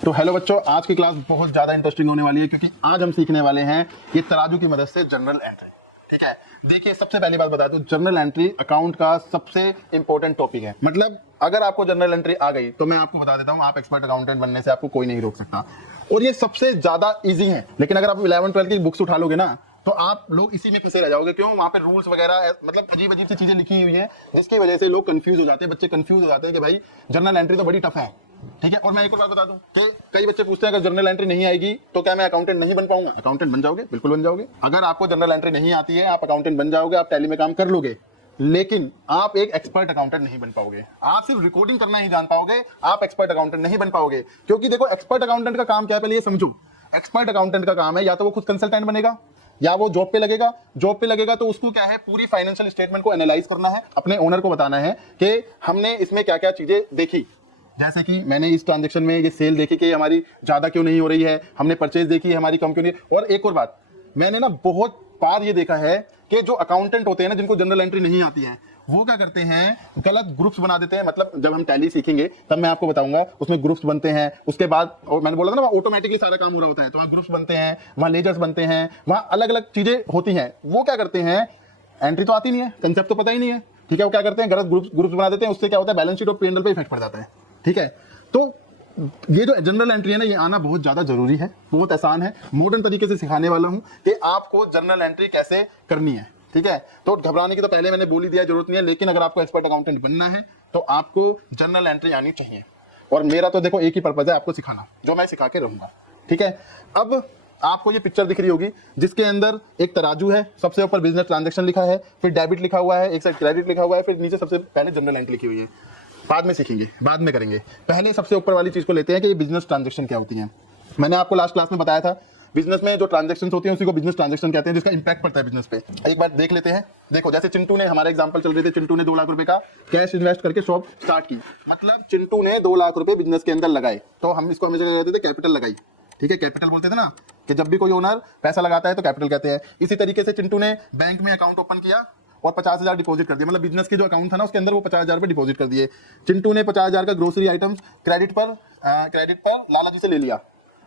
तो हेलो बच्चों, आज की क्लास बहुत ज़्यादा इंटरेस्टिंग होने वाली है क्योंकि आज हम सीखने वाले हैं ये तराजू की मदद से जनरल एंट्री। ठीक है, देखिए सबसे पहली बात बता दूं, जनरल एंट्री अकाउंट का सबसे इंपॉर्टेंट टॉपिक है। मतलब अगर आपको जनरल एंट्री आ गई तो मैं आपको बता देता हूं, आप एक्सपर्ट अकाउंटेंट बनने से आपको कोई नहीं रोक सकता और ये सबसे ज्यादा ईजी है। लेकिन अगर आप 11-12 की बुक्स उठा लोगे ना तो आप लोग इसी में फंसे रह जाओगे। क्यों? वहां पे रूल्स वगैरह मतलब अजीब अजीब सी चीजें लिखी हुई है जिसकी वजह से लोग कंफ्यूज हो जाते हैं, बच्चे कंफ्यूज हो जाते हैं कि भाई जनरल एंट्री तो बड़ी टफ है। ठीक है, और मैं एक और बात बता दूं कि कई बच्चे पूछते हैं अगर जनरल एंट्री नहीं आएगी तो क्या मैं अकाउंटेंट नहीं बन पाऊंगा? अकाउंटेंट बन जाओगे, बिल्कुल बन जाओगे। अगर आपको जनरल एंट्री नहीं आती है आप अकाउंटेंट बन जाओगे, आप टैली में काम कर लोगे, लेकिन आप एक एक्सपर्ट अकाउंटेंट नहीं बन पाओगे। आप सिर्फ रिकॉर्डिंग करना ही जान पाओगे, आप एक्सपर्ट अकाउंटेंट नहीं बन पाओगे। क्योंकि देखो एक्सपर्ट अकाउंटेंट का काम क्या है, पहले ये समझो। एक्सपर्ट अकाउंटेंट का काम है या तो वो खुद कंसल्टेंट बनेगा या वो जॉब पे लगेगा। जॉब पे लगेगा तो उसको क्या है, पूरी फाइनेंशियल स्टेटमेंट को एनालाइज करना है, अपने ओनर को बताना है कि हमने इसमें क्या क्या चीजें देखी। जैसे कि मैंने इस ट्रांजैक्शन में ये सेल देखी कि हमारी ज्यादा क्यों नहीं हो रही है, हमने परचेज देखी है हमारी कम क्यों नहीं। और एक और बात, मैंने ना बहुत बार ये देखा है कि जो अकाउंटेंट होते हैं ना जिनको जनरल एंट्री नहीं आती है वो क्या करते हैं, गलत ग्रुप्स बना देते हैं। मतलब जब हम टैली सीखेंगे तब मैं आपको बताऊंगा, उसमें ग्रुप्स बनते हैं। उसके बाद और मैंने बोला था ना वहाँ ऑटोमेटिकली सारा काम हो रहा होता है, तो वहाँ ग्रुप्स बनते हैं, वहाँ लेजर्स बनते हैं, वहाँ अलग अलग चीजें होती हैं। वो क्या करते हैं, एंट्री तो आती नहीं है, कंसेप्ट तो पता ही नहीं है। ठीक है, वो क्या करते हैं, गलत ग्रुप्स बना देते हैं। उससे क्या होता है, बैलेंस शीट और P&L पे इफेक्ट पड़ जाता है। ठीक है, तो ये जो जनरल एंट्री है ना, ये आना बहुत ज्यादा जरूरी है, बहुत आसान है। मॉडर्न तरीके से सिखाने वाला हूं कि आपको जनरल एंट्री कैसे करनी है। ठीक है, तो घबराने की तो पहले मैंने बोल ही दिया, जरूरत नहीं है। लेकिन अगर आपको एक्सपर्ट अकाउंटेंट बनना है तो आपको जनरल एंट्री आनी चाहिए। और मेरा तो देखो एक ही पर्पज है, आपको सिखाना, जो मैं सिखा के रहूंगा। ठीक है, अब आपको ये पिक्चर दिख रही होगी जिसके अंदर एक तराजू है, सबसे ऊपर बिजनेस ट्रांजैक्शन लिखा है, फिर डेबिट लिखा हुआ है, एक साइड क्रेडिट लिखा हुआ है, फिर नीचे सबसे पहले जनरल एंट्री लिखी हुई है। बाद में सीखेंगे, बाद में करेंगे। पहले सबसे ऊपर वाली चीज को लेते हैं कि ये बिजनेस ट्रांजैक्शन क्या होती है। मैंने आपको लास्ट क्लास में बताया था बिजनेस में जो ट्रांजैक्शंस होती हैं उसी को बिजनेस ट्रांजैक्शन कहते हैं, जिसका इंपैक्ट पड़ता है बिजनेस पे। एक बार देख लेते हैं। देखो जैसे चिंटू ने, हमारा एग्जांपल चल रहे थे, चिंटू ने 2 लाख रुपए का कैश इन्वेस्ट करके शॉप स्टार्ट की। मतलब चिंटू ने 2 लाख रुपए बिजनेस के अंदर लगाए, तो हम इसको हमेशा कहते थे कैपिटल लगाई। ठीक है, कैपिटल बोलते थे ना कि जब भी कोई ओनर पैसा लगाता है तो कैपिटल कहते हैं। इसी तरीके से चिंटू ने बैंक में अकाउंट ओपन किया और 50,000 डिपॉजिट कर दिया। मतलब बिजनेस के जो अकाउंट था ना उसके अंदर वो 50,000 रुपए डिपॉजिट कर दिए। चिंटू ने 50,000 का ग्रोसरी आइटम्स क्रेडिट पर लाला जी से ले लिया।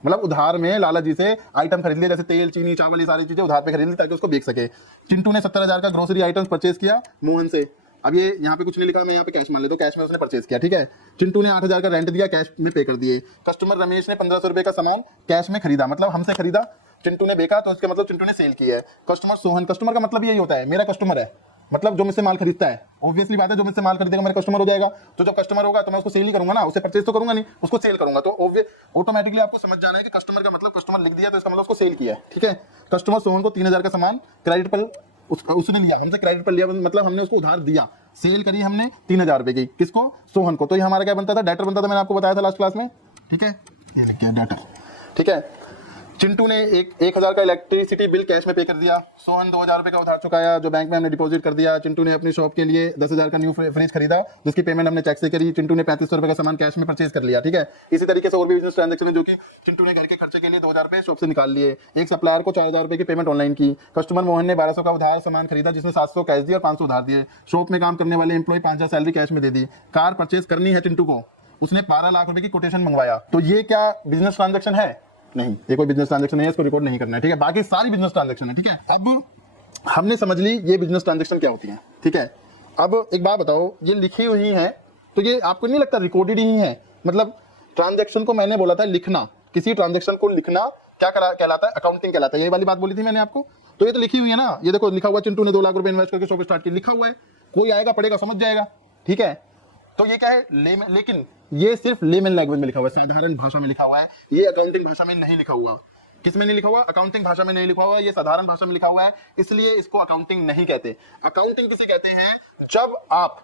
मतलब उधार में लाला जी से आइटम खरीद लिए, जैसे तेल, चीनी, चावल, ये सारी चीजें उधार पे खरीद ली ताकि उसको बेच सके। चिंटू ने 70,000 का ग्रोसरी आइटम्स परचेज किया मोहन से। अब ये यहाँ पे कुछ नहीं लिखा, मैं यहाँ पे कैश मान लेता हूँ, कैश में उसने परचेज किया। ठीक है, चिंटू ने 8,000 का रेंट दिया, कैश में पे कर दिए। कस्टमर रमेश ने 1,500 रुपए का सामान कैश में खरीदा, मतलब हमसे खरीदा, चिंटू ने बेचा तो इसका मतलब चिंटू ने सेल किया है। कस्टमर सोहन, कस्टमर का मतलब यही होता है, मेरा कस्टमर है, मतलब जो मुझसे माल खरीदता है। ऑब्वियसली बात है, जो मुझसे माल खरीदेगा मेरा कस्टमर हो जाएगा। तो जब कस्टमर होगा तो मैं उसको सेल ही करूंगा ना, उसे परचेज तो करूंगा नहीं, उसको सेल करूंगा। तो ऑटोमेटिकली आपको समझ जाना है कि कस्टमर का मतलब, कस्टमर लिख दिया तो इसका मतलब उसको सेल किया है। ठीक है, कस्टमर सोहन को 3,000 का सामान क्रेडिट पर उसने लिया, हमसे क्रेडिट पर लिया, मतलब हमने उसको उधार दिया, सेल करी हमने 3,000 रुपए की, किसको? सोहन को। तो ये हमारा क्या बनता था, डेटर बनता था, मैंने आपको बताया था लास्ट क्लास में। ठीक है, ये लिख दिया डेटर। ठीक है, चिंटू ने 1,000 का इलेक्ट्रिसिटी बिल कैश में पे कर दिया। सोहन 2,000 रुपए का उधार चुकाया जो बैंक में हमने डिपॉजिट कर दिया। चिंटू ने अपनी शॉप के लिए 10,000 का न्यू फ्रिज खरीदा जिसकी पेमेंट हमने चेक से करी। चिंटू ने 3,500 रुपए का सामान कैश में परचेज कर लिया। ठीक है, इसी तरीके से और भी बिजनेस ट्रांजैक्शन है जो कि चिंटू ने घर के खर्चे के लिए 2,000 रुपए शॉप से निकाल लिए। एक सप्लायर को 4,000 रुपए की पेमेंट ऑनलाइन की। कस्टमर मोहन ने 1,200 का उधार सामान खरीदा जिसने 700 कैश दिया और 500 उधार दिए। शॉप में काम करने वाले एम्प्लॉय 5,000 सैलरी कैश में दे दी। कार परचेज करनी है चिंटू को, उसने 12 लाख रुपए की कोटेशन मंगवाया। तो ये क्या बिजनेस ट्रांजैक्शन है? नहीं, ये कोई बिजनेस ट्रांजैक्शन नहीं है, इसको रिकॉर्ड नहीं करना है। ठीक है, बाकी सारी बिजनेस ट्रांजैक्शन है। ठीक है, अब हमने समझ ली ये बिजनेस ट्रांजैक्शन क्या होती है। ठीक है, अब एक बात बताओ, ये लिखी हुई है तो ये आपको नहीं लगता रिकॉर्डेड ही है? मतलब ट्रांजैक्शन को मैंने बोला था लिखना, किसी ट्रांजैक्शन को लिखना क्या कहलाता है? अकाउंटिंग कहलाता है। यही वाली बात बोली थी मैंने आपको। तो ये तो लिखी हुई है ना, ये देखो लिखा हुआ, चिंटू ने 2 लाख रुपए इन्वेस्ट करके शॉप स्टार्ट की, लिखा हुआ है, कोई आएगा पढ़ेगा समझ जाएगा। ठीक है, तो ये क्या है, लेकिन ये सिर्फ लेमन लैंग्वेज में लिखा हुआ है, साधारण भाषा में लिखा हुआ है। ये अकाउंटिंग भाषा में नहीं लिखा हुआ। किस में नहीं लिखा हुआ? अकाउंटिंग भाषा में नहीं लिखा हुआ, ये साधारण भाषा में लिखा हुआ है, इसलिए इसको अकाउंटिंग नहीं कहते। अकाउंटिंग किसे कहते हैं? जब आप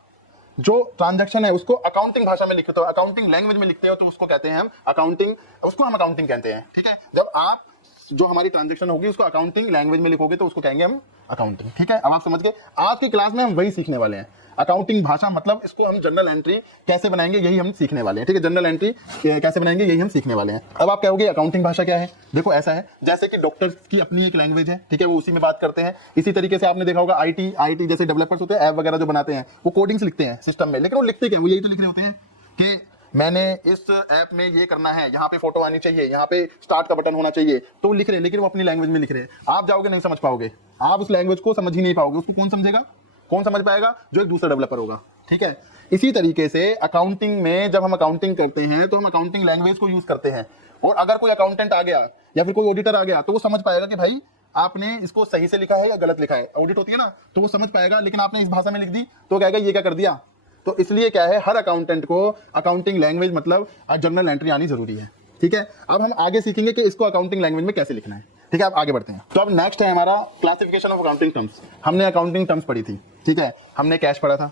जो ट्रांजैक्शन है उसको अकाउंटिंग भाषा में लिखते हो, अकाउंटिंग लैंग्वेज में लिखते हो, तो उसको कहते हैं हम अकाउंटिंग, उसको हम अकाउंटिंग कहते हैं। ठीक है, जब आप जो हमारी ट्रांजैक्शन होगी उसको अकाउंटिंग लैंग्वेज में लिखोगे तो उसको कहेंगे हम अकाउंटिंग। ठीक है, अब आप समझ गए। आज की क्लास में हम वही सीखने वाले हैं, अकाउंटिंग भाषा, मतलब इसको हम जनरल एंट्री कैसे बनाएंगे यही हम सीखने वाले हैं। ठीक है, जनरल एंट्री कैसे बनाएंगे यही हम सीखने वाले हैं। अब आप कहोगे अकाउंटिंग भाषा क्या है? देखो ऐसा है जैसे कि डॉक्टर्स की अपनी एक लैंग्वेज है, ठीक है, वो उसी में बात करते हैं। इसी तरीके से आपने देखा होगा आईटी जैसे डेवलपर्स होते हैं, ऐप वगैरह जो बनाते हैं, वो कोडिंग्स लिखते हैं सिस्टम में, लेकिन वो लिखते क्या, वो यही तो लिख रहे होते हैं कि मैंने इस ऐप में ये करना है, यहाँ पे फोटो आनी चाहिए, यहाँ पे स्टार्ट का बटन होना चाहिए, तो वो लिख रहे हैं, लेकिन वो अपनी लैंग्वेज में लिख रहे हैं। आप जाओगे नहीं समझ पाओगे, आप उस लैंग्वेज को समझ ही नहीं पाओगे। उसको कौन समझेगा, कौन समझ पाएगा? जो एक दूसरा डेवलपर होगा। ठीक है, इसी तरीके से अकाउंटिंग में जब हम अकाउंटिंग करते हैं तो हम अकाउंटिंग लैंग्वेज को यूज करते हैं, और अगर कोई अकाउंटेंट आ गया या फिर कोई ऑडिटर आ गया तो वो समझ पाएगा कि भाई आपने इसको सही से लिखा है या गलत लिखा है। ऑडिट होती है ना, तो वो समझ पाएगा, लेकिन आपने इस भाषा में लिख दी तो कहेगा ये क्या कर दिया। तो इसलिए क्या है, हर अकाउंटेंट को अकाउंटिंग लैंग्वेज मतलब जर्नल एंट्री आनी जरूरी है। ठीक है, अब हम आगे सीखेंगे कि इसको अकाउंटिंग लैंग्वेज में कैसे लिखना है। ठीक है, अब आगे बढ़ते हैं। तो अब नेक्स्ट है हमारा क्लासिफिकेशन ऑफ अकाउंटिंग टर्म्स। हमने अकाउंटिंग टर्म्स पढ़ी थी, ठीक है, हमने कैश पढ़ा था,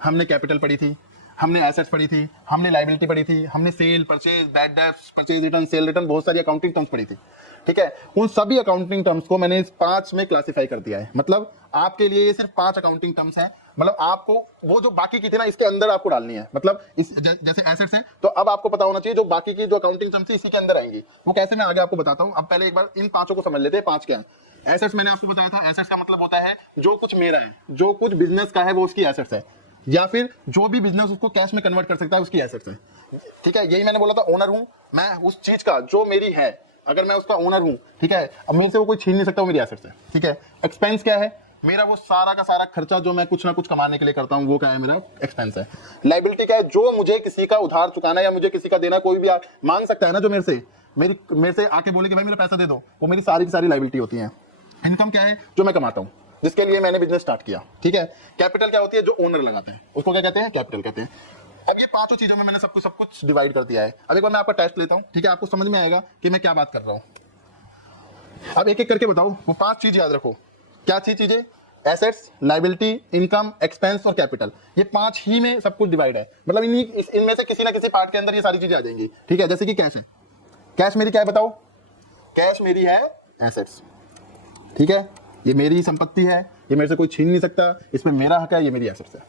हमने कैपिटल पढ़ी थी, हमने एसेट्स पढ़ी थी, हमने लायबिलिटी पढ़ी थी, हमने sale, purchase, bad debts, purchase return, sale return, बहुत सारी अकाउंटिंग टर्म्स पढ़ी थी। ठीक है, उन सभी अकाउंटिंग टर्म्स को मैंने इस 5 में क्लासिफाई कर दिया है। मतलब आपके लिए ये सिर्फ 5 अकाउंटिंग टर्म्स हैं। मतलब आपको वो जो बाकी की थी ना, इसके अंदर आपको डालनी है। मतलब इस जैसे एसेट्स है तो अब आपको पता होना चाहिए जो बाकी की जो अकाउंटिंग टर्म्स थी इसी के अंदर आएंगी। वो कैसे, मैं आगे आपको बताता हूँ। अब पहले एक बार इन 5 को समझ लेते हैं। 5 क्या है? एसेट्स मैंने आपको बताया था, एसेट्स का मतलब होता है जो कुछ मेरा है, जो कुछ बिजनेस का है वो उसकी एसेट्स है, या फिर जो भी बिजनेस उसको कैश में कन्वर्ट कर सकता है उसकी एसेट्स है। ठीक है, यही मैंने बोला था, ओनर हूं मैं उस चीज का जो मेरी है, अगर मैं उसका ओनर हूं, ठीक है, अब मेरे से वो कोई छीन नहीं सकता, वो मेरी एसेट्स है। ठीक है, एक्सपेंस क्या है? मेरा वो सारा का सारा खर्चा जो मैं कुछ ना कुछ कमाने के लिए करता हूं, वो क्या है? मेरा एक्सपेंस है। लायबिलिटी क्या है? जो मुझे किसी का उधार चुकाना है या मुझे किसी का देना, कोई भी मांग सकता है ना जो मेरे से आके बोले कि भाई मेरा पैसा दे दो, वो मेरी सारी की सारी लायबिलिटी होती है। इनकम क्या है? जो मैं कमाता हूं, जिसके लिए मैंने बिजनेस स्टार्ट किया। ठीक है, कैपिटल क्या होती है? जो ओनर लगाते हैं उसको क्या कहते हैं? कैपिटल कहते हैं। अब ये 5 चीजों में मैंने सब कुछ डिवाइड कर दिया है। अब एक बार मैं आपका टेस्ट लेता हूं, ठीक है, आपको समझ में आएगा कि मैं क्या बात कर रहा हूं। अब एक एक करके बताओ, वो 5 चीज याद रखो। क्या चीजें? एसेट्स, लायबिलिटी, इनकम, एक्सपेंस और कैपिटल। ये 5 ही में सब कुछ डिवाइड है। मतलब इनमें से किसी ना किसी पार्ट के अंदर ये सारी चीजें आ जाएंगी। ठीक है, जैसे कि कैश है। कैश मेरी क्या है बताओ? कैश मेरी है एसेट्स। ठीक है, ये मेरी संपत्ति है, ये मेरे से कोई छीन नहीं सकता, इसमें मेरा हक है, ये मेरी एसेट्स है।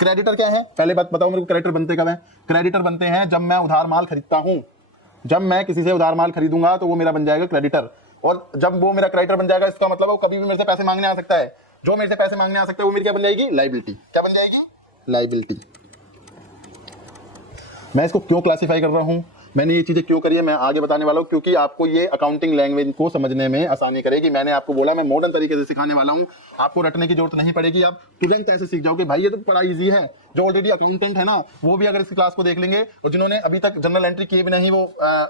क्रेडिटर क्या है? पहले बात बताओ मेरे को, क्रेडिटर बनते कब है? क्रेडिटर बनते हैं जब मैं उधार माल खरीदता हूं। जब मैं किसी से उधार माल खरीदूंगा तो वो मेरा बन जाएगा क्रेडिटर, और जब वो मेरा क्रेडिटर बन जाएगा इसका मतलब वो कभी भी मेरे से पैसे मांगने आ सकता है। जो मेरे से पैसे मांगने आ सकता है वो मेरी क्या बन जाएगी? लायबिलिटी। क्या बन जाएगी? लायबिलिटी। मैं इसको क्यों क्लासिफाई कर रहा हूं, मैंने ये चीजें क्यों करी है, मैं आगे बताने वाला हूं, क्योंकि आपको ये अकाउंटिंग लैंग्वेज को समझने में आसानी करेगी। मैंने आपको बोला मैं मॉडर्न तरीके से सिखाने वाला हूं, आपको रटने की जरूरत नहीं पड़ेगी। आप तुरंत ऐसे सीख जाओगे, भाई ये तो बड़ा इजी है। जो ऑलरेडी अकाउंटेंट है ना, वो भी अगर इस क्लास को देख लेंगे, और जिन्होंने अभी तक जनरल एंट्री किए भी नहीं, वो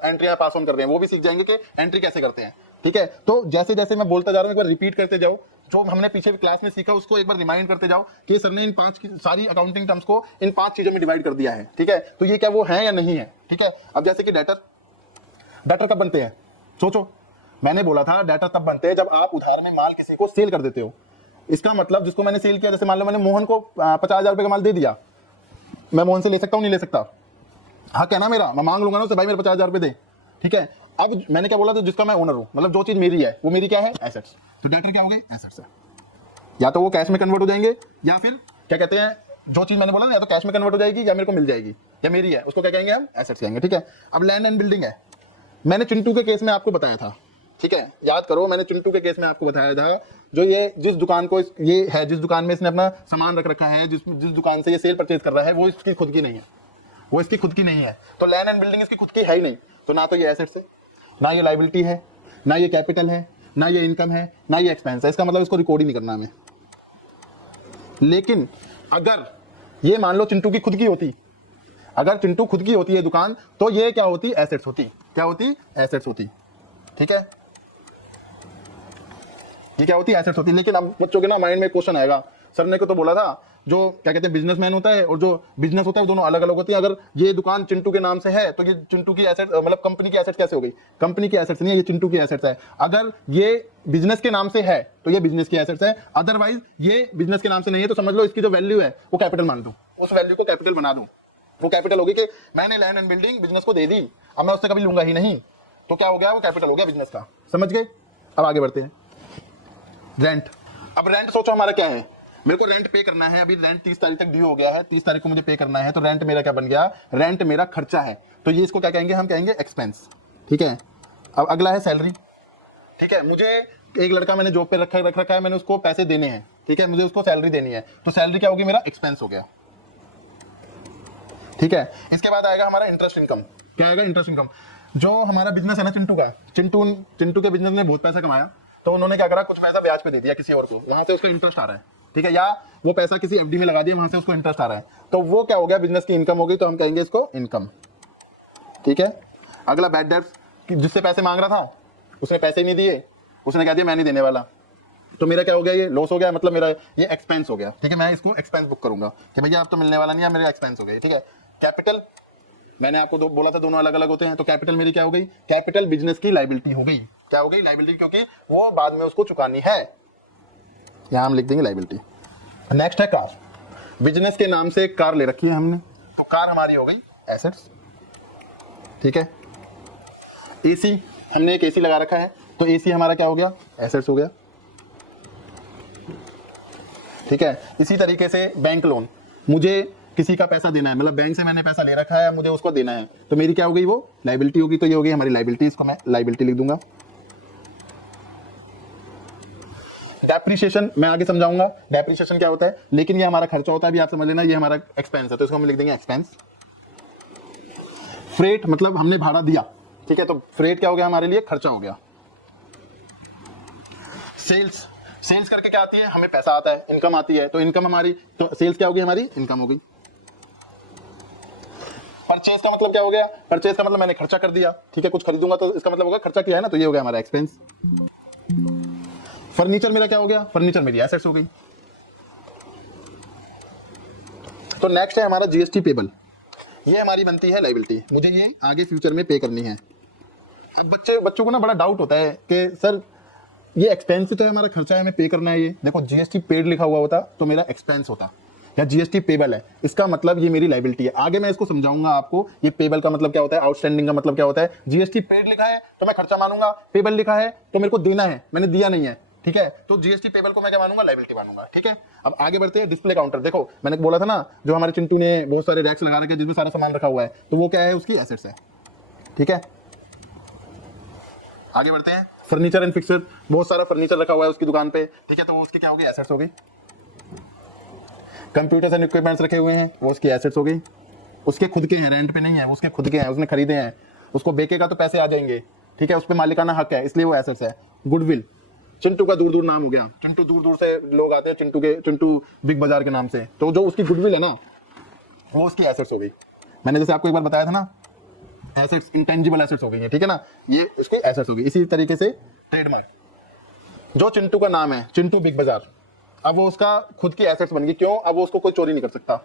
एंट्रियां पास ऑन कर रहे हैं, वो भी सीख जाएंगे कि एंट्री कैसे करते हैं। ठीक है, तो जैसे जैसे मैं बोलता जा रहा हूँ, एक बार रिपीट करते जाओ, जो हमने पीछे क्लास में सीखा उसको एक बार रिमाइंड करते जाओ कि सर ने इन 5 की सारी अकाउंटिंग टर्म्स को इन 5 चीजों में डिवाइड कर दिया है। ठीक है, तो ये क्या वो है या नहीं है? ठीक है, अब जैसे कि डेटर कब बनते हैं? सोचो, मैंने बोला था डेटर तब बनते हैं जब आप उधार में माल किसी को सेल कर देते हो। इसका मतलब जिसको मैंने सेल किया, जैसे मान लो मैंने मोहन को 50,000 रुपए का माल दे दिया, मैं मोहन से ले सकता हूँ, नहीं ले सकता? हाँ, कहना मेरा, मैं मांग लूंगा ना उससे, भाई मेरे 50,000 रुपए दे। ठीक है, अब मैंने क्या बोला था? जिसका मैं ओनर हूं, मतलब जो चीज मेरी है वो मेरी क्या है? एसेट्स। तो डेटर क्या हो गए? एसेट्स है। या तो वो कैश में कन्वर्ट हो जाएंगे, या फिर क्या कहते हैं, जो चीज मैंने बोला ना, या तो कैश में कन्वर्ट हो जाएगी या मेरे को मिल जाएगी, या मेरी है, उसको क्या कहेंगे हम? एसेट्स कहेंगे। ठीक है, अब लैंड एंड बिल्डिंग है। मैंने चिंटू के केस में आपको बताया था, ठीक है, याद करो, मैंने चिंटू के केस में आपको बताया था, जो ये जिस दुकान को ये है, जिस दुकान में इसने अपना सामान रख रखा है, जिस दुकान से ये सेल परचेज कर रहा है, वो इसकी खुद की नहीं है, वो इसकी खुद की नहीं है। तो लैंड एंड बिल्डिंग इसकी खुद की है ही नहीं, तो ना तो ये एसेट्स है, ना ये लायबिलिटी है, ना ये कैपिटल है, ना ये इनकम है, ना ये एक्सपेंस है। इसका मतलब इसको रिकॉर्ड ही नहीं करना हमें। लेकिन अगर ये मान लो चिंटू की खुद की होती, अगर चिंटू खुद की होती है दुकान, तो ये क्या होती? एसेट्स होती। क्या होती? एसेट्स होती। ठीक है, ये क्या होती? एसेट्स होती। लेकिन अब बच्चों के ना माइंड में क्वेश्चन आएगा, सर ने को तो बोला था जो क्या कहते हैं बिजनेसमैन होता है और जो बिजनेस होता है वो दोनों अलग अलग होती है। अगर ये दुकान चिंटू के नाम से है तो ये चिंटू की एसेट, मतलब कंपनी की एसेट कैसे हो गई? कंपनी की एसेट्स नहीं है, ये चिंटू की एसेट्स है। अगर ये बिजनेस के नाम से है तो ये बिजनेस की एसेट्स है, अदरवाइज ये बिजनेस के नाम से नहीं है तो समझ लो इसकी जो वैल्यू है वो कैपिटल मान दो, उस वैल्यू को कैपिटल बना दो। वो कैपिटल होगी कि मैंने लैंड एंड बिल्डिंग बिजनेस को दे दी, अब मैं उससे कभी लूंगा ही नहीं, तो क्या हो गया? वो कैपिटल हो गया बिजनेस का। समझ गए? अब आगे बढ़ते हैं। रेंट। अब रेंट सोचो हमारा क्या है, मेरे को रेंट पे करना है। अभी रेंट 30 तारीख तक ड्यू हो गया है, 30 तारीख को मुझे पे करना है, तो रेंट मेरा क्या बन गया? रेंट मेरा खर्चा है, तो ये इसको क्या कहेंगे? हम कहेंगे एक्सपेंस। ठीक है, अब अगला है सैलरी। ठीक है, मुझे एक लड़का मैंने जॉब पे रख रखा है, मैंने उसको पैसे देने हैं। ठीक है, मुझे उसको सैलरी देनी है, तो सैलरी क्या होगी? मेरा एक्सपेंस हो गया। ठीक है। इसके बाद आएगा हमारा इंटरेस्ट इनकम। क्या आएगा? Interest income. जो हमारा बिजनेस है ना चिंटू का, चिंटू के बिजनेस ने बहुत पैसा कमाया, तो उन्होंने क्या करा, कुछ पैसा ब्याज पे दे दिया किसी और को, वहां से उसका इंटरेस्ट आ रहा है, ठीक है, या वो पैसा किसी एफडी में लगा दिया, वहां से उसको इंटरेस्ट आ रहा है, तो वो क्या हो गया, बिजनेस की इनकम हो गई, तो हम कहेंगे इसको इनकम। ठीक है। अगला बैड डेट्स, जिससे पैसे मांग रहा था उसने पैसे ही नहीं दिए, उसने कह दिया मैं नहीं देने वाला, तो मेरा क्या हो गया, ये लॉस हो गया, मतलब मेरा ये एक्सपेंस हो गया। ठीक है, मैं इसको एक्सपेंस बुक करूंगा कि भैया आप तो मिलने वाला नहीं है, मेरा एक्सपेंस हो गया। ठीक है। कैपिटल, मैंने आपको बोला था दोनों अलग अलग होते हैं, तो कैपिटल मेरी क्या हो गई, कैपिटल बिजनेस की लाइबिलिटी हो गई। क्या हो गई? लाइबिलिटी, क्योंकि वो बाद में उसको चुकानी है, यहां हम लिख देंगे लाइबिलिटी। नेक्स्ट है कार। बिजनेस के नाम से एक कार ले रखी है हमने, तो कार हमारी हो गई एसेट्स। ठीक है। एसी, हमने एक एसी लगा रखा है, तो एसी हमारा क्या हो गया, एसेट्स हो गया। ठीक है। इसी तरीके से बैंक लोन, मुझे किसी का पैसा देना है, मतलब बैंक से मैंने पैसा ले रखा है, मुझे उसको देना है, तो मेरी क्या हो गई, वो लाइबिलिटी होगी, तो ये हो गई हमारी लाइबिलिटी, इसको मैं लाइबिलिटी लिख दूंगा। डेप्रिसिएशन मैं आगे समझाऊंगा डेप्रिसिएशन क्या होता है, लेकिन ये हमारा खर्चा होता है, अभी आप समझ लेना, ये हमारा एक्सपेंस है, तो इसको हम लिख देंगे एक्सपेंस। फ्रेट, मतलब हमने भाड़ा दिया, ठीक है, तो फ्रेट क्या हो गया, हमारे लिए खर्चा हो गया। सेल्स, सेल्स करके क्या आती है, हमें पैसा आता है, इनकम आती है, तो इनकम हमारी, तो सेल्स क्या होगी, हमारी इनकम हो गई। परचेज का मतलब क्या हो गया, परचेज का मतलब मैंने खर्चा कर दिया, ठीक है, कुछ खरीदूंगा तो इसका मतलब होगा खर्चा किया है ना, तो ये हो गया हमारा एक्सपेंस। फर्नीचर मेरा क्या हो गया, फर्नीचर मेरी एसेट्स हो गई। तो नेक्स्ट है हमारा जीएसटी पेबल, ये हमारी बनती है लायबिलिटी, मुझे ये आगे फ्यूचर में पे करनी है। अब बच्चों को ना बड़ा डाउट होता है कि सर ये एक्सपेंस तो है, हमारा खर्चा है, हमें पे करना है। ये देखो जीएसटी पेड लिखा हुआ होता तो मेरा एक्सपेंस होता, या जीएसटी पेबल है, इसका मतलब ये मेरी लायबिलिटी है। आगे मैं इसको समझाऊंगा आपको, ये पेबल का मतलब क्या होता है, आउटस्टैंडिंग का मतलब क्या होता है। जीएसटी पेड लिखा है तो मैं खर्चा मानूंगा, पेबल लिखा है तो मेरे को देना है, मैंने दिया नहीं है, ठीक है, तो जीएसटी पेबल को मैं क्या मानूंगा, लायबिलिटी मानूंगा। ठीक है। अब आगे बढ़ते हैं, डिस्प्ले काउंटर। देखो मैंने बोला था ना, जो हमारे चिंटू ने बहुत सारे रैक्स लगा रखे हैं जिसमें सारा सामान रखा हुआ है, तो वो क्या है, उसकी एसेट्स है। ठीक है। आगे बढ़ते हैं, फर्नीचर एंड फिक्सर, बहुत सारा फर्नीचर रखा हुआ है उसकी दुकान पे, ठीक है, तो वो उसकी क्या होगी, एसेट्स हो गई। कंप्यूटर्स एंड इक्विपमेंट्स रखे हुए हैं, वो उसकी एसेट्स हो गई। उसके खुद के हैं, रेंट पे नहीं है, वो उसके खुद के हैं, उसने खरीदे हैं, उसको बेचेगा तो पैसे आ जाएंगे, ठीक है, उस पर मालिकाना हक है, इसलिए वो एसेट्स है। गुडविल, चिंटू का दूर दूर नाम हो गया, चिंटू दूर दूर से लोग आते हैं चिंटू बिग बाजार के नाम से, तो जो उसकी गुडविल है ना, वो उसकी एसेट्स हो गई। मैंने जैसे आपको एक बार बताया था ना, एसेट्स इंटेंजिबल एसेट्स हो गई है, ठीक है ना, ये इसकी एसेट्स हो गई। इसी तरीके से ट्रेडमार्क, जो चिंटू का नाम है चिंटू बिग बाजार, अब वो उसका खुद की एसेट्स बन गई। क्यों? अब वो उसको कोई चोरी नहीं कर सकता।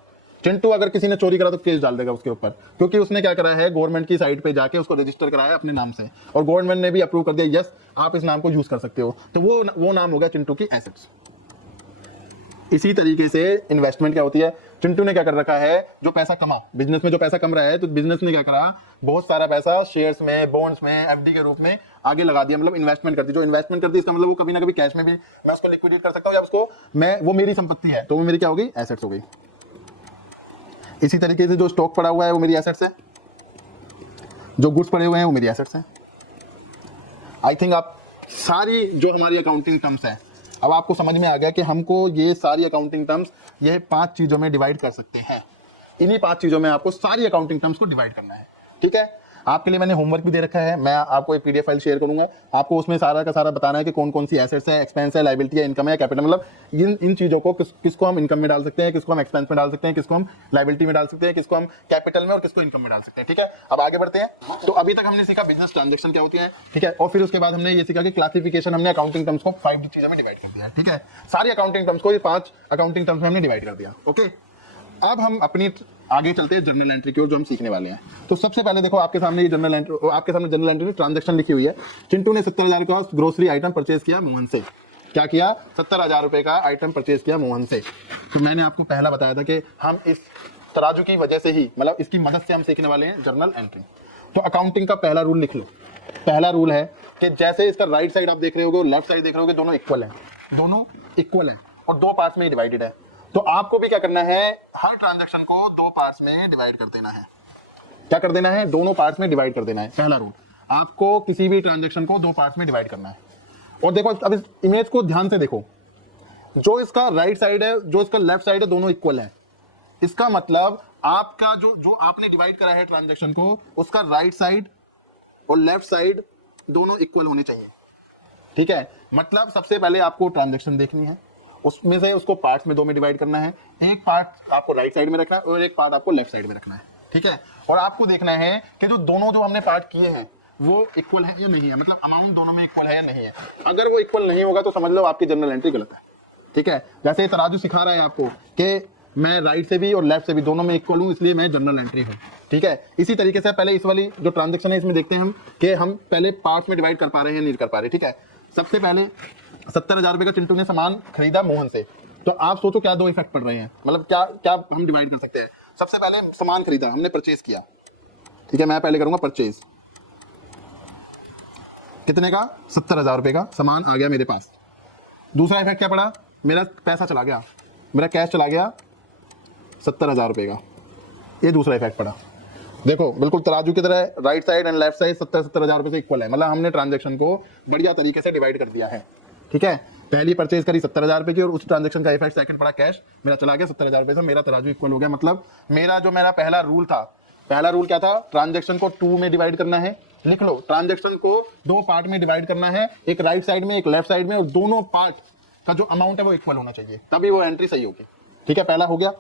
चिंटू अगर किसी ने चोरी करा तो केस डाल देगा उसके ऊपर, क्योंकि उसने क्या करा है, गवर्नमेंट की साइट पे जाके उसको रजिस्टर कराया अपने नाम से, और गवर्नमेंट ने भी अप्रूव कर दिया, यस आप इस नाम को यूज कर सकते हो, तो वो नाम हो गया चिंटू की एसेट्स। इसी तरीके से इन्वेस्टमेंट क्या होती है, चिंटू ने क्या कर रखा है, जो पैसा कमा बिजनेस में, जो पैसा कम रहा है, तो बिजनेस ने क्या करा, बहुत सारा पैसा शेयर्स में, बॉन्ड्स में, एफडी के रूप में आगे लगा दिया, मतलब इन्वेस्टमेंट कर दी। जो इन्वेस्टमेंट कर दी इसका मतलब वो कभी ना कभी कैश में भी मैं उसको लिक्विडेट कर सकता हूँ, या उसको मैं, वो मेरी संपत्ति है, तो वो मेरी क्या हो गई, एसेट्स हो गई। इसी तरीके से जो स्टॉक पड़ा हुआ है वो मेरी एसेट्स है, जो गुड्स पड़े हुए हैं वो मेरी एसेट्स है। आई थिंक आप सारी जो हमारी अकाउंटिंग टर्म्स है, अब आपको समझ में आ गया कि हमको ये सारी अकाउंटिंग टर्म्स ये 5 चीजों में डिवाइड कर सकते हैं। इन्हीं 5 चीजों में आपको सारी अकाउंटिंग टर्म्स को डिवाइड करना है। ठीक है। आपके लिए मैंने होमवर्क भी दे रखा है, मैं आपको एक पीडीएफ फाइल शेयर करूंगा, आपको उसमें सारा का सारा बताना है कि कौन कौन सी एसेट्स है, एक्सपेंस है, लायबिलिटी है, इनकम है, कैपिटल, मतलब इन चीजों को किसको हम इनकम में डाल सकते हैं, किसको हम एक्सपेंस में डाल सकते हैं, किसको हम लायबिलिटी में डाल सकते हैं, किसको हम कैपिटल में और किसको इनकम में डाल सकते हैं। ठीक है। अब आगे बढ़ते हैं। तो अभी तक हमने सीखा बिजनेस ट्रांजेक्शन क्या होती है, ठीक है, और फिर उसके बाद हमने ये सीखा कि क्लासिफिकेशन, हमने अकाउंटिंग टर्म्स को 5 चीजों में डिवाइड कर दिया। ठीक है। सारी अकाउंटिंग टर्म्स को ये 5 अकाउंटिंग टर्म्स में हमने डिवाइड कर दिया। ओके। अब हम अपनी आगे चलते हैं जर्नल एंट्री की ओर, जो हम सीखने वाले हैं। तो सबसे पहले देखो आपके सामने ये जर्नल एंट्री, आपके सामने जर्नल एंट्री ट्रांजैक्शन लिखी हुई है। चिंटू ने 70,000 का ग्रोसरी आइटम परचेज किया मोहन से। क्या किया? 70,000 रुपए का आइटम परचेज किया मोहन से। तो मैंने आपको पहला बताया था कि हम इस तराजू की वजह से ही, मतलब इसकी मदद से हम सीखने वाले हैं जर्नल एंट्री। तो अकाउंटिंग का पहला रूल लिख लो। पहला रूल है कि जैसे इसका राइट साइड आप देख रहे होगे और लेफ्ट साइड देख रहे होगे, दोनों इक्वल है, दोनों इक्वल है और 2 पार्ट्स में डिवाइडेड है। तो आपको भी क्या करना है, हर ट्रांजैक्शन को 2 पार्ट्स में डिवाइड कर देना है। क्या कर देना है? दोनों पार्ट्स में डिवाइड कर देना है। पहला रूल, आपको किसी भी ट्रांजैक्शन को 2 पार्ट्स में डिवाइड करना है। और देखो अब इस इमेज को ध्यान से देखो, जो इसका राइट साइड है, जो इसका लेफ्ट साइड है, दोनों इक्वल है। इसका मतलब आपका जो जो आपने डिवाइड करा है ट्रांजैक्शन को, उसका राइट साइड और लेफ्ट साइड दोनों इक्वल होने चाहिए। ठीक है, मतलब सबसे पहले आपको ट्रांजैक्शन देखनी है, उसमें से उसको पार्ट्स में दो में डिवाइड करना है। एक पार्ट आपको राइट साइड में रखना है और एक पार्ट आपको लेफ्ट साइड में रखना है। ठीक है, और आपको देखना है कि जो दोनों जो हमने पार्ट किए हैं वो इक्वल है या नहीं है, मतलब अमाउंट दोनों में इक्वल है या नहीं है। अगर वो इक्वल नहीं होगा तो समझ लो आपकी जनरल एंट्री गलत है। ठीक है, जैसे तराजू सिखा रहा है आपको कि मैं राइट से भी और लेफ्ट से भी दोनों में इक्वल हूं, इसलिए मैं जनरल एंट्री हूं। ठीक है, इसी तरीके से पहले इस वाली जो ट्रांजैक्शन है इसमें देखते हैं हम कि हम पहले पार्ट्स में डिवाइड कर पा रहे हैं नहीं कर पा रहे। ठीक है, सबसे पहले 70,000 रुपए का चिंटू ने सामान खरीदा मोहन से, तो आप सोचो क्या दो इफेक्ट पड़ रहे हैं, मतलब क्या क्या हम डिवाइड कर सकते हैं। सबसे पहले सामान खरीदा, हमने परचेज किया। ठीक है, मैं पहले करूंगा परचेज, कितने का, 70,000 रुपए का सामान आ गया मेरे पास। दूसरा इफेक्ट क्या पड़ा, मेरा पैसा चला गया, मेरा कैश चला गया 70,000 रुपए का, ये दूसरा इफेक्ट पड़ा। देखो बिल्कुल तराजू की तरह right side and left side 70,000 रुपए से इक्वल है, मतलब हमने ट्रांजैक्शन को बढ़िया तरीके से डिवाइड कर दिया है। ठीक है, पहली परचेज करी 70,000 रुपए की और उस ट्रांजैक्शन का इफेक्ट सेकंड पड़ा कैश, मेरा चला गया 70,000 रुपए से, मेरा तराजू इक्वल हो गया। मतलब मेरा पहला रूल था, पहला रूल क्या था, ट्रांजैक्शन को 2 में डिवाइड करना है। लिख लो, ट्रांजैक्शन को 2 पार्ट में डिवाइड करना है, एक राइट साइड में एक लेफ्ट साइड में, और दोनों पार्ट का जो अमाउंट है वो इक्वल होना चाहिए, तभी वो एंट्री सही होगी। ठीक है, पहला हो गया।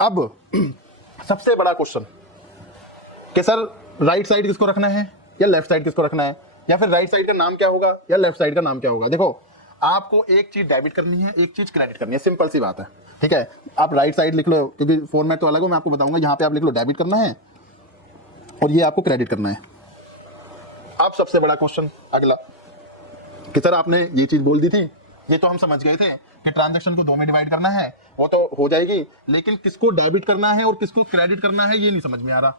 अब सबसे बड़ा क्वेश्चन कि सर राइट साइड किसको रखना है या लेफ्ट साइड किसको रखना है, या फिर राइट साइड का नाम क्या होगा या लेफ्ट साइड का नाम क्या होगा। देखो आपको एक चीज डेबिट करनी है, एक चीज क्रेडिट करनी है, सिंपल सी बात है। ठीक है, आप राइट साइड लिख लो, क्योंकि फॉर्मेट तो अलग हो, मैं आपको बताऊंगा। यहाँ पे आप लिख लो डेबिट करना है और ये आपको क्रेडिट करना है। अब सबसे बड़ा क्वेश्चन अगला कि सर आपने ये चीज बोल दी थी, ये तो हम समझ गए थे कि ट्रांजैक्शन को 2 में डिवाइड करना है, वो तो हो जाएगी, लेकिन किसको डेबिट करना है और किसको क्रेडिट करना है ये नहीं समझ में आ रहा।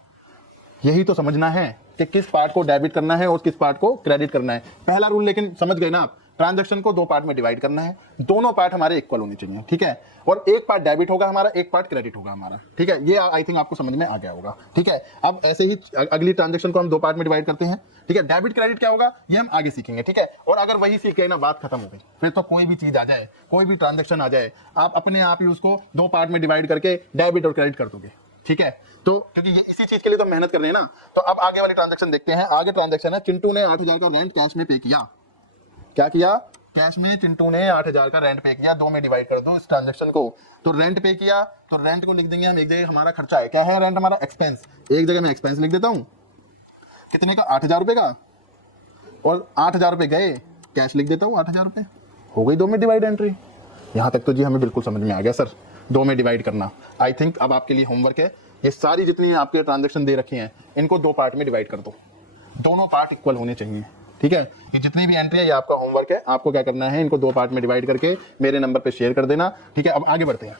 यही तो समझना है कि किस पार्ट को डेबिट करना है और किस पार्ट को क्रेडिट करना है। पहला रूल लेकिन समझ गए ना आप, ट्रांजैक्शन को 2 पार्ट में डिवाइड करना है, दोनों पार्ट हमारे इक्वल होने चाहिए। ठीक है, और एक पार्ट डेबिट होगा हमारा, एक पार्ट क्रेडिट होगा हमारा। ठीक है, ये आई थिंक आपको समझ में आ गया होगा। ठीक है, अब ऐसे ही अगली ट्रांजैक्शन को हम 2 पार्ट में डिवाइड करते हैं। ठीक है, डेबिट क्रेडिट क्या होगा ये हम आगे सीखेंगे। ठीक है, और अगर वही सीख गए ना, बात खत्म हो गई। फिर तो कोई भी चीज आ जाए, कोई भी ट्रांजैक्शन आ जाए, आप अपने आप ही उसको 2 पार्ट में डिवाइड करके डेबिट और क्रेडिट कर दोगे। ठीक है, तो क्योंकि ये इसी चीज के लिए तो मेहनत कर रहे हैं ना। तो अब आगे वाली ट्रांजैक्शन देखते हैं। आगे ट्रांजैक्शन है, चिंटू ने 8,000 का रेंट कैश में पे किया। क्या किया, कैश में चिंटू ने 8,000 का रेंट पे किया। 2 में डिवाइड कर दो इस ट्रांजैक्शन को। तो रेंट पे किया, तो रेंट को लिख देंगे हम एक जगह, हमारा खर्चा है। क्या है, रेंट हमारा एक्सपेंस, एक जगह मैं एक्सपेंस लिख देता हूं, कितने का, 8,000 रुपए का, और 8,000 रुपए गए, कैश लिख देता हूं 8,000 रुपए, हो गई 2 में डिवाइड एंट्री। यहां तक तो जी हमें बिल्कुल समझ में आ गया सर, 2 में डिवाइड करना। आई थिंक अब आपके लिए होमवर्क है, ये सारी जितनी आपके ट्रांजैक्शन दे रखी हैं इनको 2 पार्ट में डिवाइड कर दो, दोनों पार्ट इक्वल होने चाहिए। ठीक है, ये जितनी भी एंट्री है ये आपका होमवर्क है। आपको क्या करना है, इनको 2 पार्ट में डिवाइड करके मेरे नंबर पे शेयर कर देना। ठीक है, अब आगे बढ़ते हैं।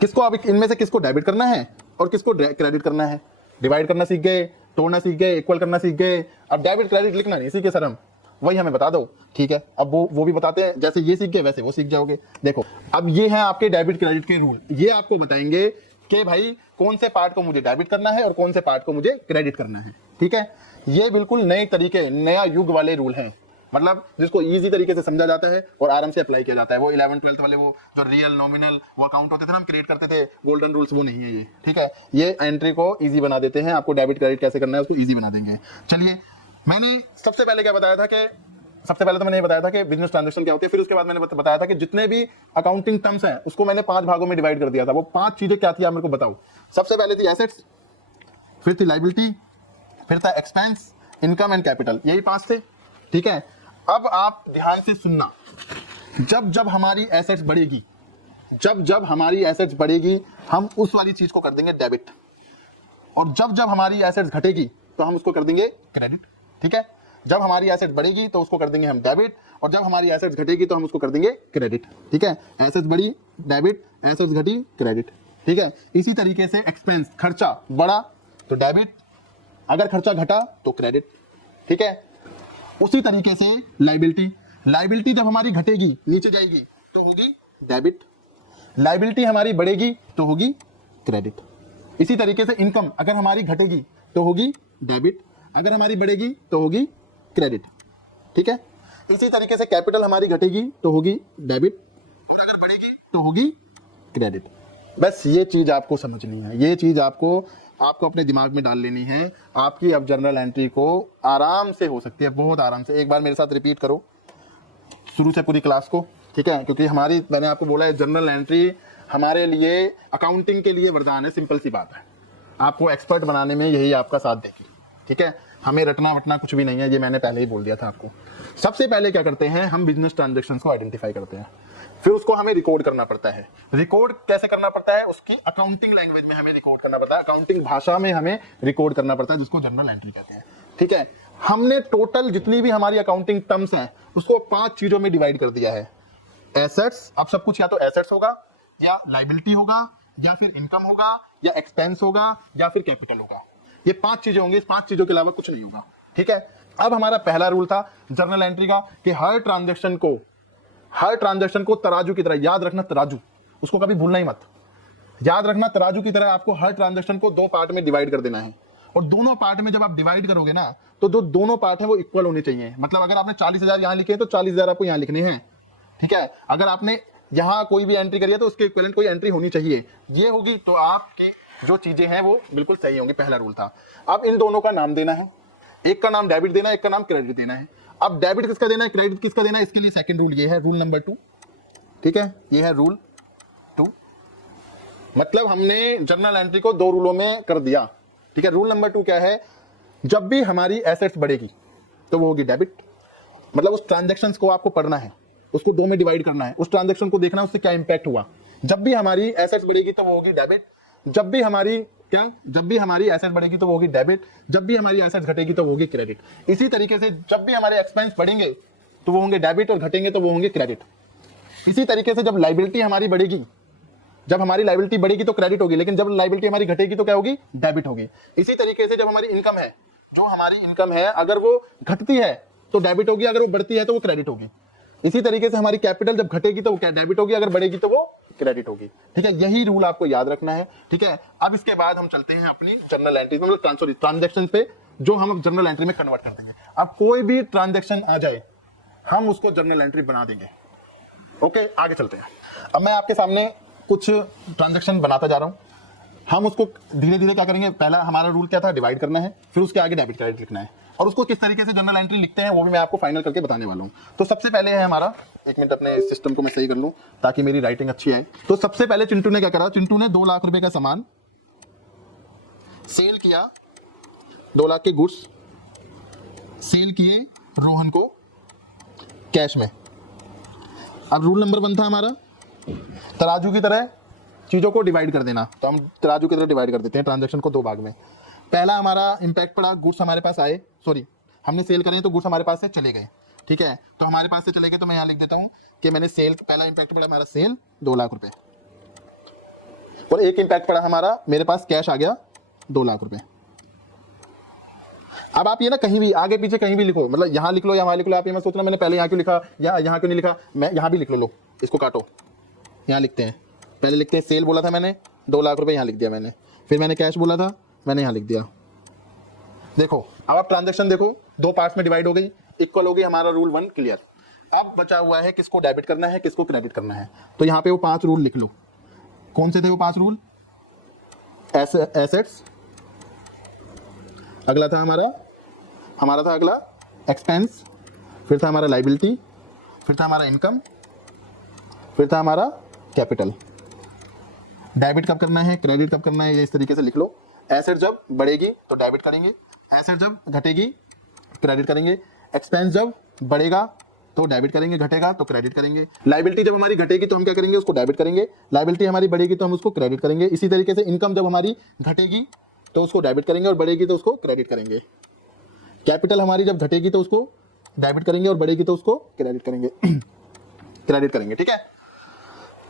किसको, अब इनमें से किसको डेबिट करना है और किसको क्रेडिट करना है। डिवाइड करना सीख गए, तोड़ना सीख गए, इक्वल करना सीख गए। अब डेबिट क्रेडिट लिखना नहीं सीखे सर हम, वही हमें बता दो। ठीक है, अब वो भी बताते हैं, जैसे ये सीख गए वैसे वो सीख जाओगे। देखो अब ये है आपके डेबिट क्रेडिट के रूल, ये आपको बताएंगे कि भाई कौन से पार्ट को मुझे डेबिट करना है और कौन से पार्ट को मुझे क्रेडिट करना है। ठीक है, ये बिल्कुल नए तरीके, नया युग वाले रूल हैं, मतलब जिसको इजी तरीके से समझा जाता है और आराम से अप्लाई किया जाता है। वो 11th 12th वाले वो जो रियल नॉमिनल वो अकाउंट होते थे ना, हम क्रिएट करते थे, गोल्डन रूल्स, वो नहीं है ये। ठीक है, ये एंट्री को इजी बना देते हैं, आपको डेबिट क्रेडिट कैसे करना है उसको इजी बना देंगे। चलिए, मैंने सबसे पहले क्या बताया था कि सबसे पहले तो मैंने ये बताया था कि बिजनेस ट्रांजैक्शन क्या होती है, फिर उसके बाद मैंने बताया था कि जितने भी अकाउंटिंग टर्म्स हैं उसको मैंने 5 भागों में डिवाइड कर दिया था। वो 5 चीजें क्या थी आप मेरे को बताओ। सबसे पहले थी एसेट्स, फिर थी लायबिलिटी, फिर था एक्सपेंस, इनकम एंड कैपिटल, यही 5 थे। ठीक है, अब आप ध्यान से सुनना, जब जब हमारी एसेट्स बढ़ेगी, जब जब हमारी एसेट्स बढ़ेगी हम उस वाली चीज को कर देंगे डेबिट, और जब जब हमारी एसेट्स घटेगी तो हम उसको कर देंगे क्रेडिट। ठीक है, जब हमारी एसेट्स बढ़ेगी तो उसको कर देंगे हम डेबिट, और जब हमारी एसेट्स घटेगी तो हम उसको कर देंगे क्रेडिट। ठीक है, एसेट्स बढ़ी डेबिट, एसेट्स घटी क्रेडिट। ठीक है, इसी तरीके से एक्सपेंस, खर्चा बढ़ा तो डेबिट, अगर खर्चा घटा तो क्रेडिट। ठीक है, उसी तरीके से लायबिलिटी, लायबिलिटी जब हमारी घटेगी नीचे जाएगी तो होगी डेबिट, लायबिलिटी हमारी बढ़ेगी तो होगी क्रेडिट। इसी तरीके से इनकम अगर हमारी घटेगी तो होगी डेबिट, अगर हमारी बढ़ेगी तो होगी क्रेडिट। ठीक है, इसी तरीके से कैपिटल हमारी घटेगी तो होगी डेबिट, और अगर बढ़ेगी तो होगी क्रेडिट। बस ये चीज आपको समझनी है, ये चीज आपको अपने दिमाग में डाल लेनी है। आपकी अब जर्नल एंट्री को आराम से हो सकती है, बहुत आराम से। एक बार मेरे साथ रिपीट करो शुरू से पूरी क्लास को, ठीक है, क्योंकि मैंने आपको बोला है जर्नल एंट्री हमारे लिए, अकाउंटिंग के लिए वरदान है। सिंपल सी बात है, आपको एक्सपर्ट बनाने में यही आपका साथ देगी, ठीक है। हमें रटना वटना कुछ भी नहीं है, ये मैंने पहले ही बोल दिया था आपको। सबसे पहले क्या करते हैं हम, बिजनेस ट्रांजेक्शन को आइडेंटिफाई करते हैं, फिर उसको हमें रिकॉर्ड करना पड़ता है। रिकॉर्ड कैसे करना पड़ता है, उसकी अकाउंटिंग लैंग्वेज में हमें रिकॉर्ड करना पड़ता है, अकाउंटिंग भाषा में हमें रिकॉर्ड करना पड़ता है, जिसको जर्नल एंट्री कहते हैं, ठीक है। हमने टोटल जितनी भी हमारी अकाउंटिंग टर्म्स हैं उसको 5 चीजों में डिवाइड कर दिया है। एसेट्स, अब सब कुछ या तो एसेट्स होगा, या लायबिलिटी होगा, या फिर इनकम होगा, या एक्सपेंस होगा, या फिर कैपिटल होगा। ये 5 चीजें होंगी, इस 5 चीजों के अलावा कुछ नहीं होगा, ठीक है। अब हमारा पहला रूल था जर्नल एंट्री का कि हर ट्रांजैक्शन को तराजू की तरह, याद रखना तराजू, उसको कभी भूलना ही मत, याद रखना तराजू की तरह आपको हर ट्रांजैक्शन को 2 पार्ट में डिवाइड कर देना है। और दोनों पार्ट में जब आप डिवाइड करोगे ना, तो जो दोनों पार्ट है वो इक्वल होने चाहिए। मतलब अगर आपने 40,000 यहां लिखे हैं तो 40,000 आपको यहां लिखने हैं, ठीक है। अगर आपने यहां कोई भी एंट्री करी है तो उसके इक्विवेलेंट कोई एंट्री होनी चाहिए, ये होगी तो आपके जो चीजें हैं वो बिल्कुल सही होंगी। पहला रूल था। अब इन दोनों का नाम देना है, एक का नाम डेबिट देना है, एक का नाम क्रेडिट देना है। अब डेबिट किसका देना है, क्रेडिट किसका देना है, इसके लिए सेकंड रूल ये है, रूल नंबर 2, ठीक है। ये है रूल 2, मतलब हमने जर्नल एंट्री को 2 रूलों में कर दिया, ठीक है। रूल नंबर 2 क्या है, जब भी हमारी एसेट्स बढ़ेगी तो वो होगी डेबिट, मतलब उस ट्रांजैक्शंस को आपको पढ़ना है, उसको 2 में डिवाइड करना है, उस ट्रांजैक्शन को देखना है उससे क्या इंपैक्ट हुआ। जब भी हमारी एसेट्स बढ़ेगी तो वो होगी डेबिट, जब भी हमारी एसेट्स बढ़ेगी तो वो होगी डेबिट, जब भी हमारी एसेट्स घटेगी तो वो होगी क्रेडिट। इसी तरीके से जब भी हमारे एक्सपेंस बढ़ेंगे तो वो होंगे डेबिट, और घटेंगे तो वो होंगे क्रेडिट। इसी तरीके से जब लायबिलिटी हमारी बढ़ेगी, जब हमारी लायबिलिटी बढ़ेगी तो क्रेडिट होगी, लेकिन जब लायबिलिटी हमारी घटेगी तो क्या होगी, डेबिट होगी। इसी तरीके से जब हमारी इनकम है, जो हमारी इनकम है अगर वो घटती है तो डेबिट होगी, अगर वो बढ़ती है तो वो क्रेडिट होगी। इसी तरीके से हमारी कैपिटल जब घटेगी तो वो क्या डेबिट होगी, अगर बढ़ेगी तो वो क्रेडिट होगी, ठीक है। यही रूल आपको याद रखना है, ठीक है। अब इसके बाद हम चलते हैं अपनी जर्नल एंट्री, मतलब ट्रांजैक्शन पे, जो हम जर्नल एंट्री में कन्वर्ट कर देंगे। अब कोई भी ट्रांजैक्शन आ जाए हम उसको जर्नल एंट्री बना देंगे, ओके। आगे चलते हैं। अब मैं आपके सामने कुछ ट्रांजैक्शन बनाता जा रहा हूं, हम उसको धीरे धीरे क्या करेंगे। पहला हमारा रूल क्या था, डिवाइड करना है, फिर उसके आगे डेबिट क्रेडिट लिखना है, और उसको किस तरीके से जर्नल एंट्री लिखते हैं वो भी मैं आपको फाइनल करके बताने वाला हूं। तो सबसे पहले है हमारा, एक मिनट अपने सिस्टम को मैं सही कर लूं ताकि मेरी राइटिंग अच्छी आए। तो सबसे पहले चिंटू ने क्या करा, चिंटू ने 2 लाख रुपए का सामान सेल किया, 2 लाख के गुड्स सेल किए रोहन को कैश में। अब रूल नंबर 1 था हमारा तराजू की तरह चीजों को डिवाइड कर देना, तो हम तराजू की तरह डिवाइड कर देते हैं ट्रांजैक्शन को 2 भाग में। पहला हमारा इंपैक्ट पड़ा, गुड्स हमारे पास आए, सॉरी हमने सेल करें तो गुड्स हमारे पास से चले गए, ठीक है। तो हमारे पास से चले गए तो मैं यहाँ लिख देता हूँ कि मैंने सेल, पहला इंपैक्ट पड़ा हमारा सेल 2 लाख रुपए, और एक इंपैक्ट पड़ा हमारा मेरे पास कैश आ गया 2 लाख रुपए। अब आप ये ना कहीं भी आगे पीछे कहीं भी लिखो, मतलब यहाँ लिख लो या वहाँ लिख लो, आप ये मत सोचना मैंने पहले यहाँ क्यों लिखा या यहाँ क्यों नहीं लिखा, मैं यहाँ भी लिख लो, इसको काटो, यहाँ लिखते हैं, पहले लिखते हैं सेल बोला था मैंने 2 लाख रुपए, यहाँ लिख दिया मैंने, फिर मैंने कैश बोला था मैंने यहाँ लिख दिया। देखो अब आप ट्रांजैक्शन देखो 2 पार्ट्स में डिवाइड हो गई, इक्वल हो गई, हमारा रूल 1 क्लियर। अब बचा हुआ है किसको डेबिट करना है किसको क्रेडिट करना है, तो यहाँ पे वो 5 रूल लिख लो। कौन से थे वो 5 रूल, एसेट्स, अगला था हमारा था अगला एक्सपेंस, फिर था हमारा लायबिलिटी, फिर था हमारा इनकम, फिर था हमारा कैपिटल। डेबिट कब करना है क्रेडिट कब करना है, ये इस तरीके से लिख लो। एसेट जब बढ़ेगी तो डेबिट करेंगे, एसेट जब घटेगी क्रेडिट करेंगे, एक्सपेंस जब बढ़ेगा तो डेबिट करेंगे, घटेगा तो क्रेडिट करेंगे। लायबिलिटी जब हमारी घटेगी तो हम क्या करेंगे, उसको डेबिट करेंगे, लायबिलिटी हमारी बढ़ेगी तो हम उसको क्रेडिट करेंगे। इसी तरीके से इनकम जब हमारी घटेगी तो उसको डेबिट करेंगे और बढ़ेगी तो उसको क्रेडिट करेंगे। कैपिटल हमारी जब घटेगी तो उसको डेबिट करेंगे और बढ़ेगी तो उसको क्रेडिट करेंगे, ठीक है।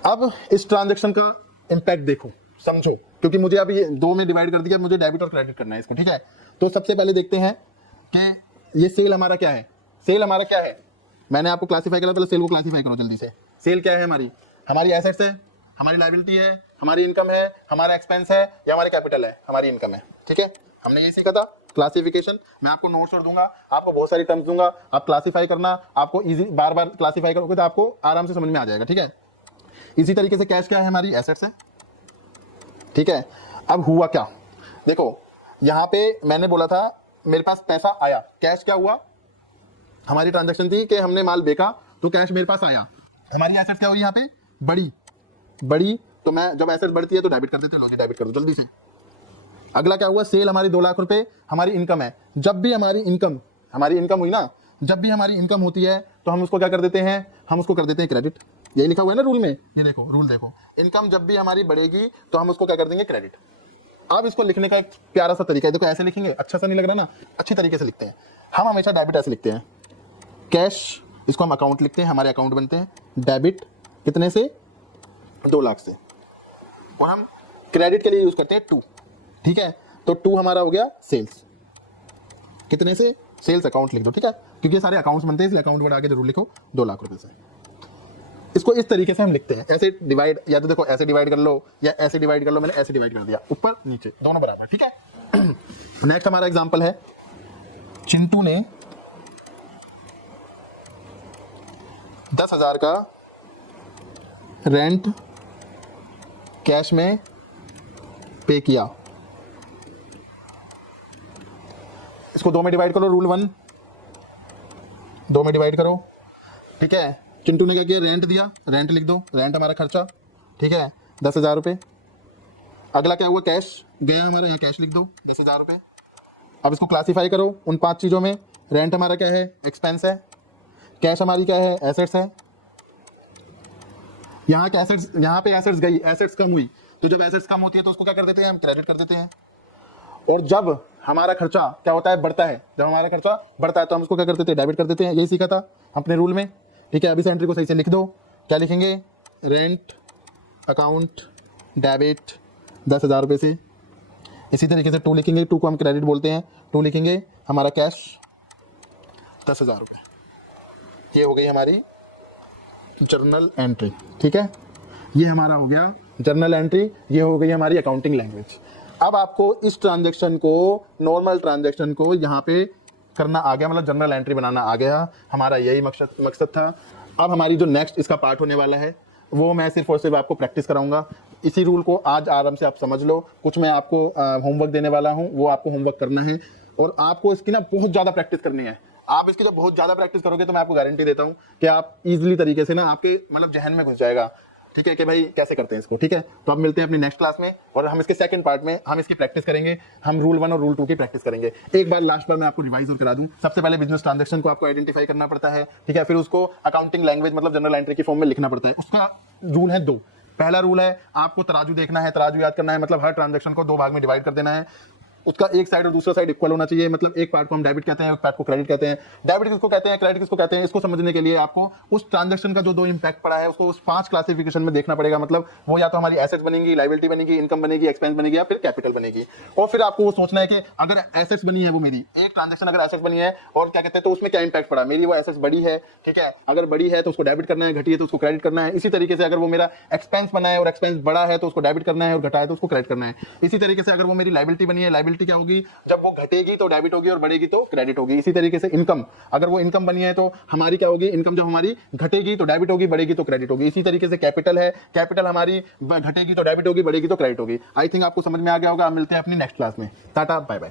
अब इस ट्रांजैक्शन का इंपैक्ट देखो, समझो, क्योंकि मुझे अभी ये 2 में डिवाइड कर दिया, मुझे डेबिट और क्रेडिट करना है इसको, ठीक है। तो सबसे पहले देखते हैं कि ये सेल हमारा क्या है। सेल हमारा क्या है, मैंने आपको क्लासीफाई करा, पहले सेल को क्लासीफाई करो जल्दी से। सेल क्या है, हमारी एसेट्स है, हमारी लायबिलिटी है, हमारी इनकम है, हमारा एक्सपेंस है या हमारे कैपिटल है, हमारी इनकम है, ठीक है। हमने ये सीखा था क्लासिफिकेशन। मैं आपको नोट्स और दूंगा, आपको बहुत सारी टर्म्स दूंगा, आप क्लासीफाई करना, आपको इजी बार बार क्लासीफाई करोगे तो आपको आराम से समझ में आ जाएगा, ठीक है। इसी तरीके से कैश क्या है, हमारी एसेट्स है, ठीक है। अब हुआ क्या, देखो यहाँ पे मैंने बोला था मेरे पास पैसा आया, कैश क्या हुआ, हमारी ट्रांजैक्शन थी कि हमने माल बेचा तो कैश मेरे पास आया, हमारी एसेट क्या हुई यहाँ पे बड़ी, तो मैं जब एसेट बढ़ती है तो डेबिट कर देते हैं, लो जी डेबिट कर दो जल्दी से। अगला क्या हुआ, सेल हमारी 2 लाख रुपए हमारी इनकम है। जब भी हमारी इनकम हुई ना, जब भी हमारी इनकम होती है तो हम उसको क्या कर देते हैं, हम उसको कर देते हैं क्रेडिट। यही लिखा हुआ है ना रूल में, ये देखो रूल देखो, इनकम जब भी हमारी बढ़ेगी तो हम उसको क्या कर देंगे, क्रेडिट। अब इसको लिखने का एक प्यारा सा तरीका है, देखो ऐसे लिखेंगे, अच्छा सा नहीं लग रहा ना, अच्छी तरीके से लिखते हैं हम। हमेशा डेबिट ऐसे लिखते हैं, कैश इसको हम अकाउंट लिखते हैं, हमारे अकाउंट बनते हैं, डेबिट कितने से, 2 लाख से, और हम क्रेडिट के लिए यूज करते हैं 2, ठीक है। तो 2 हमारा हो गया सेल्स, कितने से, सेल्स अकाउंट लिख दो, ठीक है, क्योंकि सारे अकाउंट्स बनते हैं इसलिए अकाउंट वर्ड आगे जरूर लिखो, 2 लाख रुपए से। इसको इस तरीके से हम लिखते हैं, ऐसे डिवाइड, या तो देखो ऐसे डिवाइड कर लो या ऐसे डिवाइड कर लो, मैंने ऐसे डिवाइड कर दिया, ऊपर नीचे दोनों बराबर, ठीक है। नेक्स्ट हमारा एग्जांपल है, चिंटू ने 10,000 का रेंट कैश में पे किया। इसको 2 में डिवाइड करो, रूल 1, 2 में डिवाइड करो, ठीक है। चिंटू ने क्या किया, रेंट दिया, रेंट लिख दो, रेंट हमारा खर्चा, ठीक है, 10,000 रुपये। अगला क्या हुआ, कैश गया हमारा, यहाँ कैश लिख दो 10,000 रुपये। अब इसको क्लासीफाई करो उन 5 चीज़ों में, रेंट हमारा क्या है, एक्सपेंस है, कैश हमारी क्या है, एसेट्स है। यहाँ के एसेट्स, यहाँ पे एसेट्स गई, एसेट्स कम हुई, तो जब एसेट्स कम होती है तो उसको क्या कर देते हैं, हम क्रेडिट कर देते हैं। और जब हमारा खर्चा क्या होता है, बढ़ता है, जब हमारा खर्चा बढ़ता है तो हम उसको क्या कर देते हैं, डेबिट कर देते हैं। यही सीखा था अपने रूल में, ठीक है। अभी से एंट्री को सही से लिख दो, क्या लिखेंगे, रेंट अकाउंट डेबिट 10,000 रुपये से। इसी तरीके से 2 लिखेंगे, 2 को हम क्रेडिट बोलते हैं, 2 लिखेंगे हमारा कैश 10,000 रुपये। ये हो गई हमारी जर्नल एंट्री, ठीक है। ये हमारा हो गया जर्नल एंट्री, ये हो गई हमारी अकाउंटिंग लैंग्वेज। अब आपको इस ट्रांजैक्शन को, नॉर्मल ट्रांजैक्शन को यहाँ पे करना आ गया, मतलब जर्नल एंट्री बनाना आ गया, हमारा यही मकसद था। अब हमारी जो नेक्स्ट इसका पार्ट होने वाला है वो मैं सिर्फ और सिर्फ आपको प्रैक्टिस कराऊंगा। इसी रूल को आज आराम से आप समझ लो, कुछ मैं आपको होमवर्क देने वाला हूँ, वो आपको होमवर्क करना है और आपको इसकी ना बहुत ज़्यादा प्रैक्टिस करनी है। आप इसकी जब बहुत ज़्यादा प्रैक्टिस करोगे तो मैं आपको गारंटी देता हूँ कि आप इजीली तरीके से ना आपके मतलब जहन में घुस जाएगा, ठीक है, कि भाई कैसे करते हैं इसको, ठीक है। तो अब मिलते हैं अपनी नेक्स्ट क्लास में और हम इसके सेकंड पार्ट में हम इसकी प्रैक्टिस करेंगे, हम रूल 1 और रूल 2 की प्रैक्टिस करेंगे। एक बार लास्ट पर मैं आपको रिवाइज और करा दूं, सबसे पहले बिजनेस ट्रांजैक्शन को आपको आइडेंटिफाई करना पड़ता है, ठीक है, फिर उसको अकाउंटिंग लैंग्वेज मतलब जनरल एंट्री की फॉर्म में लिखना पड़ता है। उसका रूल है 2। पहला रूल है आपको तराजू देखना है, तराजू याद करना है, मतलब हर ट्रांजैक्शन को 2 भाग में डिवाइड कर देना है, उसका एक साइड और दूसरा साइड इक्वल होना चाहिए, मतलब एक पार्ट को हम डेबिट कहते हैं, एक पार्ट को क्रेडिट कहते हैं। डेबिट किसको कहते हैं, क्रेडिट किसको कहते हैं, इसको समझने के लिए आपको उस ट्रांजैक्शन का जो 2 इंपैक्ट पड़ा है उसको उस 5 क्लासिफिकेशन में देखना पड़ेगा। मतलब वो या तो हमारी एसेट्स बनेगी, लायबिलिटी बनेगी, इनकम बनेगी, एक्सपेंस बनेगी या फिर कैपिटल बनेगी। और फिर आपको वो सोचना है कि अगर एसेट्स बनी है, वो मेरी एक ट्रांजैक्शन अगर एसेट्स बनी है और क्या कहते हैं तो उसमें क्या इंपैक्ट पड़ा, मेरी वो एसेट्स बड़ी है, ठीक है, अगर बड़ी है तो उसको डेबिट करना है, घटी है तो उसको क्रेडिट करना है। इसी तरीके से अगर वो मेरा एक्सपेंस बना है और एक्सपेंस बड़ा है तो उसको डेबिट करना है और घटा है तो उसको क्रेडिट करना है। इसी तरीके से अगर वो मेरी लायबिलिटी बनी है, लायबिलिटी क्या होगी, जब वो घटेगी तो डेबिट होगी और बढ़ेगी तो क्रेडिट होगी। इसी तरीके से इनकम, अगर वो इनकम बनी है तो हमारी क्या होगी, इनकम जब हमारी घटेगी तो डेबिट होगी, बढ़ेगी तो क्रेडिट होगी। इसी तरीके से कैपिटल है, कैपिटल हमारी घटेगी तो डेबिट होगी, बढ़ेगी तो क्रेडिट होगी। आई थिंक आपको समझ में आ गया होगा। मिलते हैं अपनी नेक्स्ट क्लास में, टाटा बाय बाय।